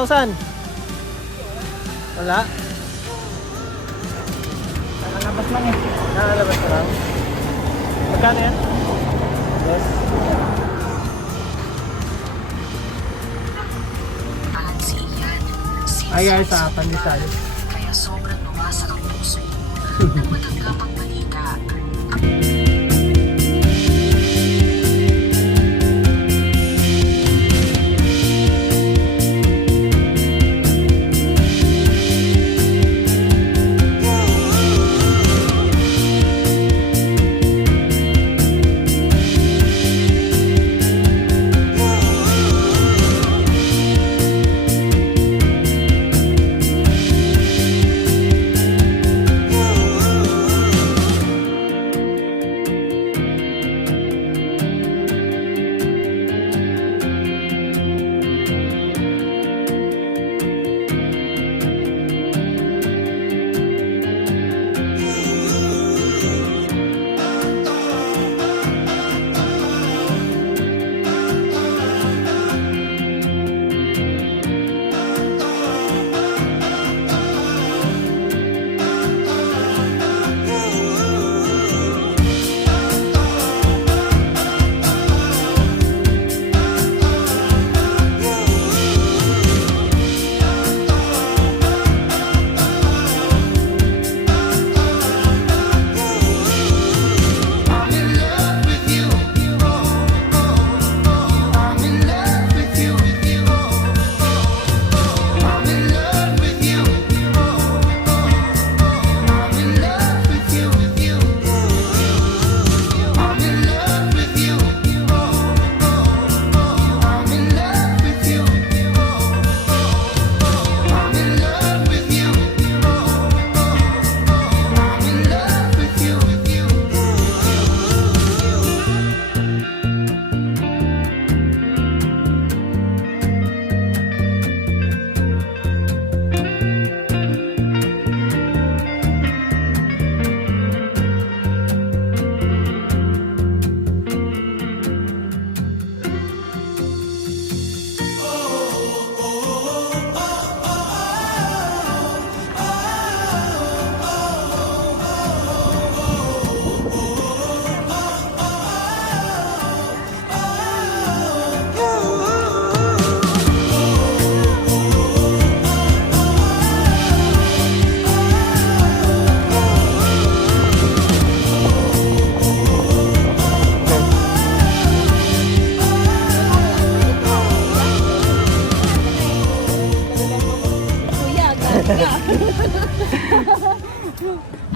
1,000. Wala? Nakalabas lang eh. Nakalabas ka lang. Magkano yan? Yes. Ay guys, pandesal. Kaya sobrang lumasa ang puso nang matanggap ang balita.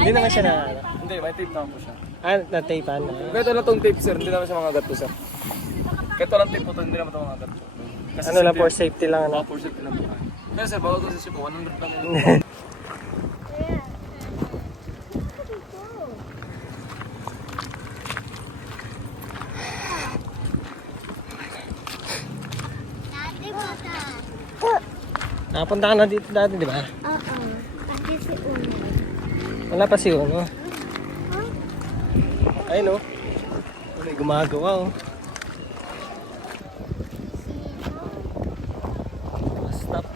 Hindi naman siya na... Hindi, may tape naman po siya. Ah, na-tapean. Kahit ano tong tape sir, hindi naman siya mga gato sir. Kahit walang tape po to, hindi naman ito mga gato. Kasi Ano lang, for safety lang. Ano? for safety lang po. Kaya sir, bago ko sa Cebu, 100 lang yun. Nakapunta ka na dito dati, di ba? Oo. Kasi si Uno. Wala pa si Uno. Ayun, oh. May gumagawa, oh. Stop.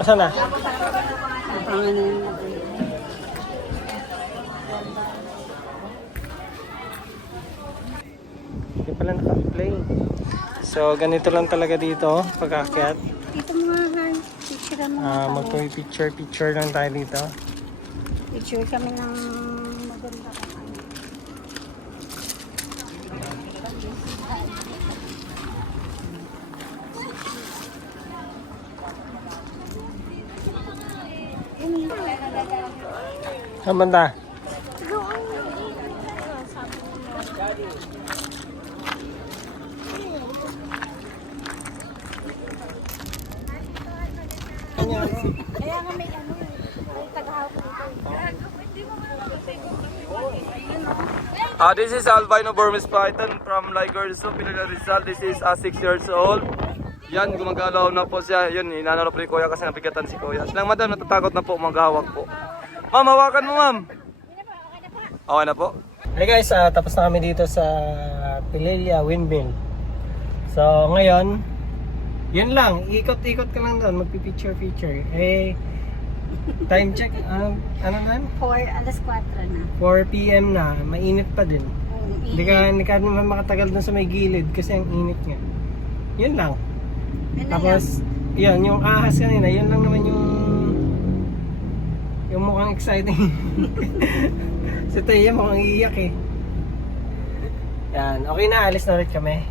Asan na? Hindi pala naka-play. So, ganito lang talaga dito, pag-akyat. Dito mga Han. Picture mo. Magpa-picture lang tayo dito. Picture kami ng maganda. Saan banda? Kaya nga may ano eh. May tagahawak dito. This is albino Burmese python from Liger Zoo, Pinagal Rizal. This is 6 years old. Yan, gumagalaw na po siya. Yun, inanalo po ni Kuya kasi nabigatan si Kuya. Silang madam, natatakot na po, maghawak po. Ma'am, hawakan mo ma'am. Okay na po. Hey guys, tapos na kami dito sa Pililla Windmill. So ngayon, yun lang, ikot-ikot ka lang doon, magpipicture-picture. Eh, time check, ano na? 4:04 na. 4 PM na, mainit pa din. Hindi ka naman makatagal doon sa may gilid kasi ang init nga. Yun lang. Tapos, yun, yung ahas kanina, yun lang naman yung mukhang exciting. Si Taya mukhang iiyak eh. Yan, okay na, alis na ulit kami.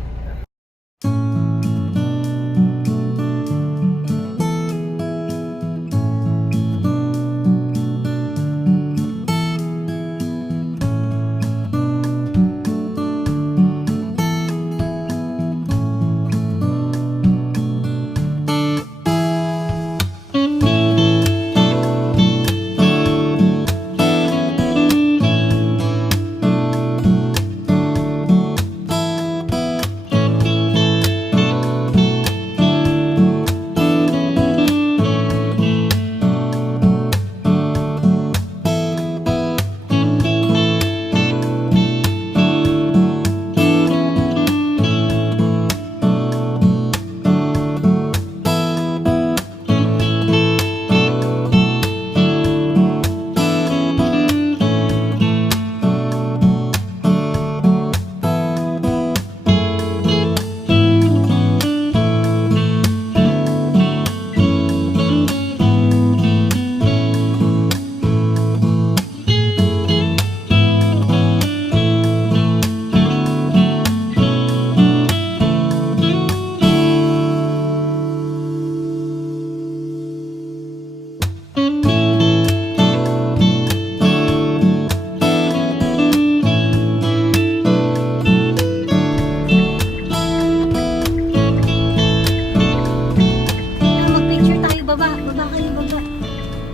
Mag-picture tayo, baba. Baba kayo, baba.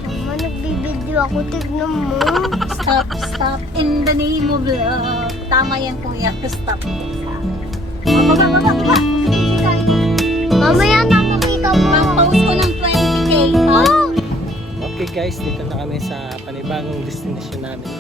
Mama, nagbibideo ako. Tignan mo. Stop, stop. In the name of love. Tama yan, kuya. Stop. Baba, baba, baba. Mag-picture tayo. Mamaya na makita mo. Pang-post ko ng 20K. Oh! Okay guys, dito na kami sa panibagong destination namin.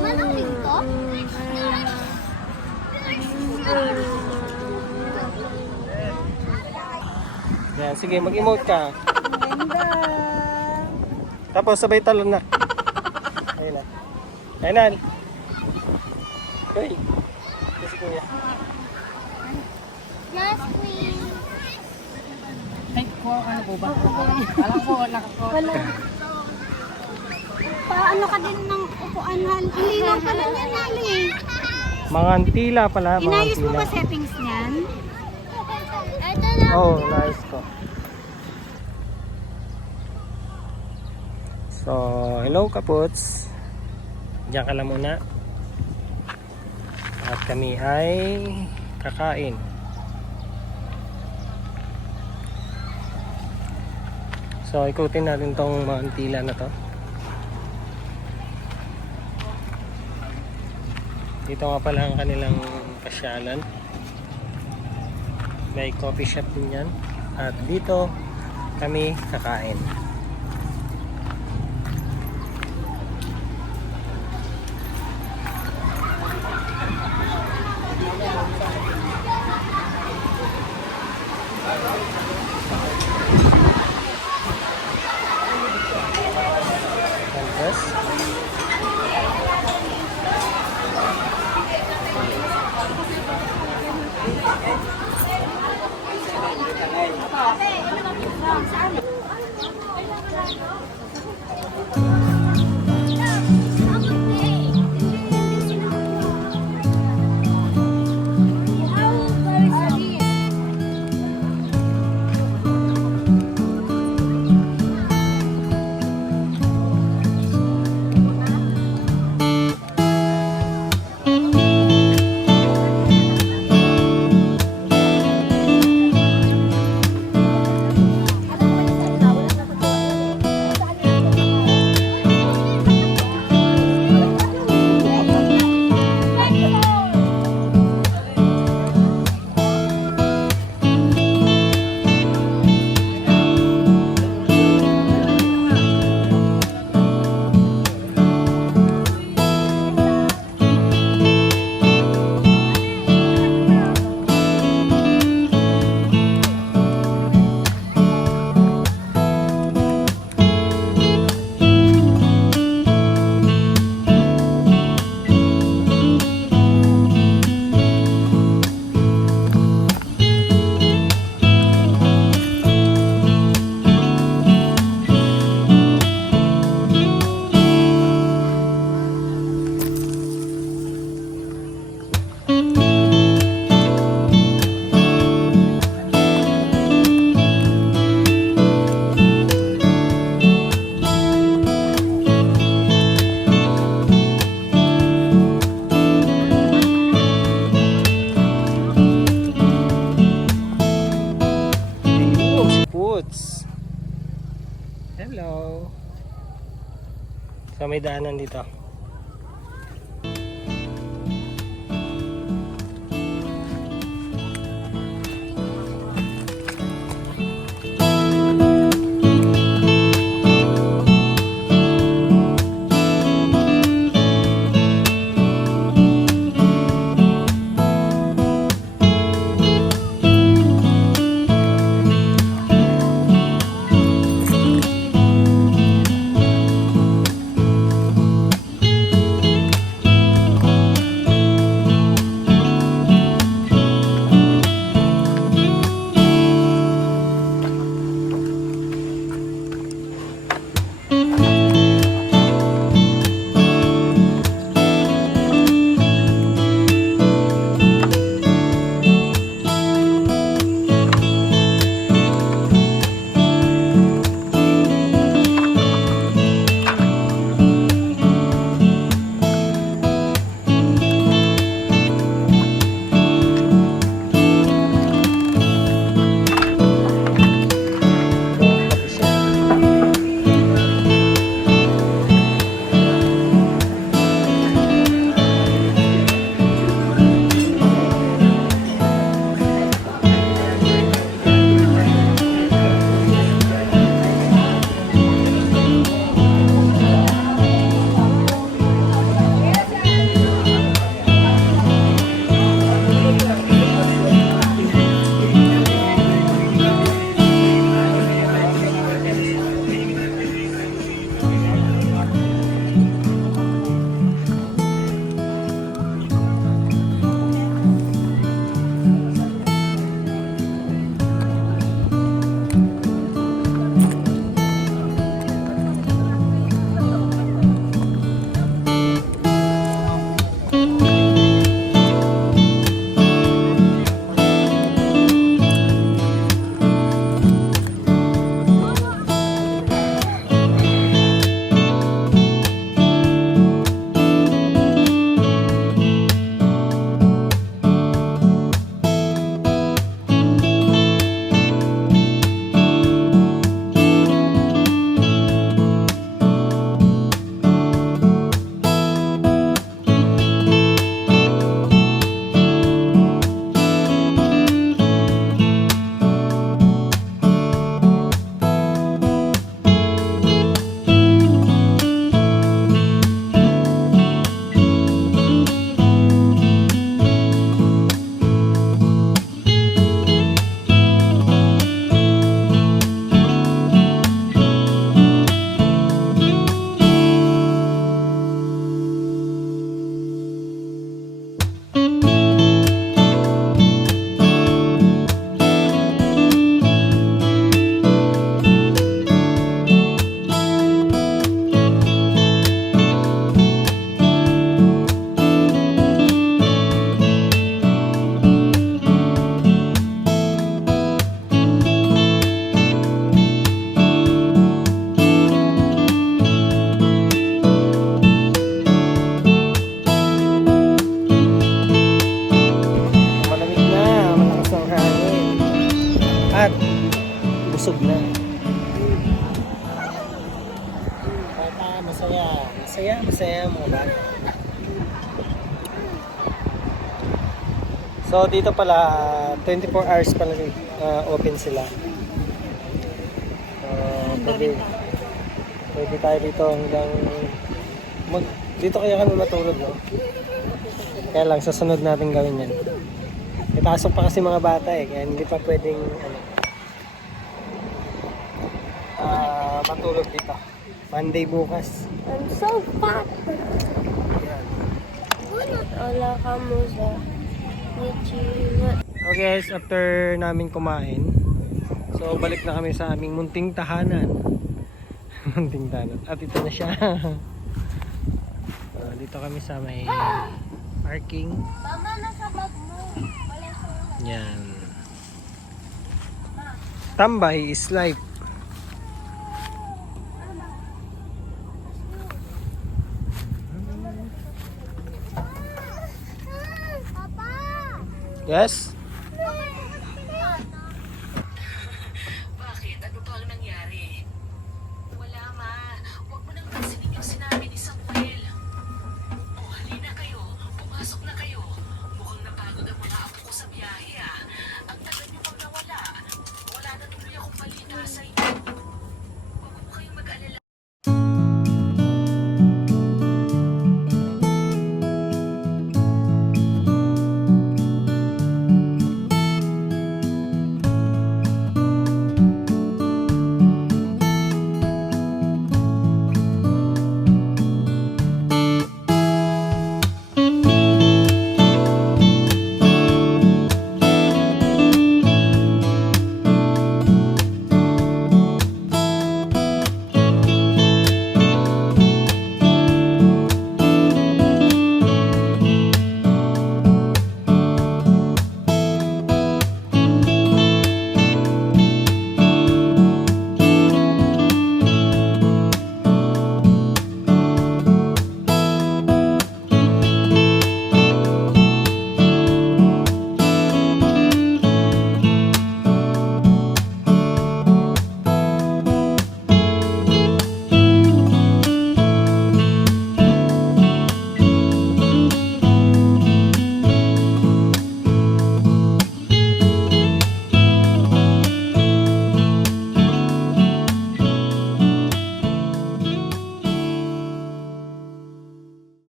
Malamig to? Yan, sige, mag-emote ka. Ganda. Tapos sabay talon na. Ayun na. Ayun na. Uy. Kasi kuya. Last queen. Wala. Paano ka din ng upuan, Hal? Ang linaw pala niyan, Hal, eh. Mga antila pala, mga Inayos mo antila. ba settings niyan? Ito na. Oh, nice ko. So, hello kaputs. Diyan ka lang muna. At kami ay kakain. So ikutin natin tong Mantila na to. Dito nga pala ang kanilang pasyalan. May coffee shop din yan. At dito kami kakain. Yes. Poots. Hello. So may daanan dito. Masaya mga bata. So dito pala 24 hours pala open sila. Pwede tayo dito hanggang dito kaya kami matulog, no? Kaya lang sa sunod natin gawin yan. Itasok pa kasi mga bata kaya hindi pa pwedeng matulog dito. Monday bukas. I'm so fat. Wala ka mo sa Okay guys, after namin kumain, so balik na kami sa aming munting tahanan. Munting tahanan. At ito na siya. Dito kami sa may parking. Mama, nasa bag mo. Yan. Tambay is life. Papa! Yes?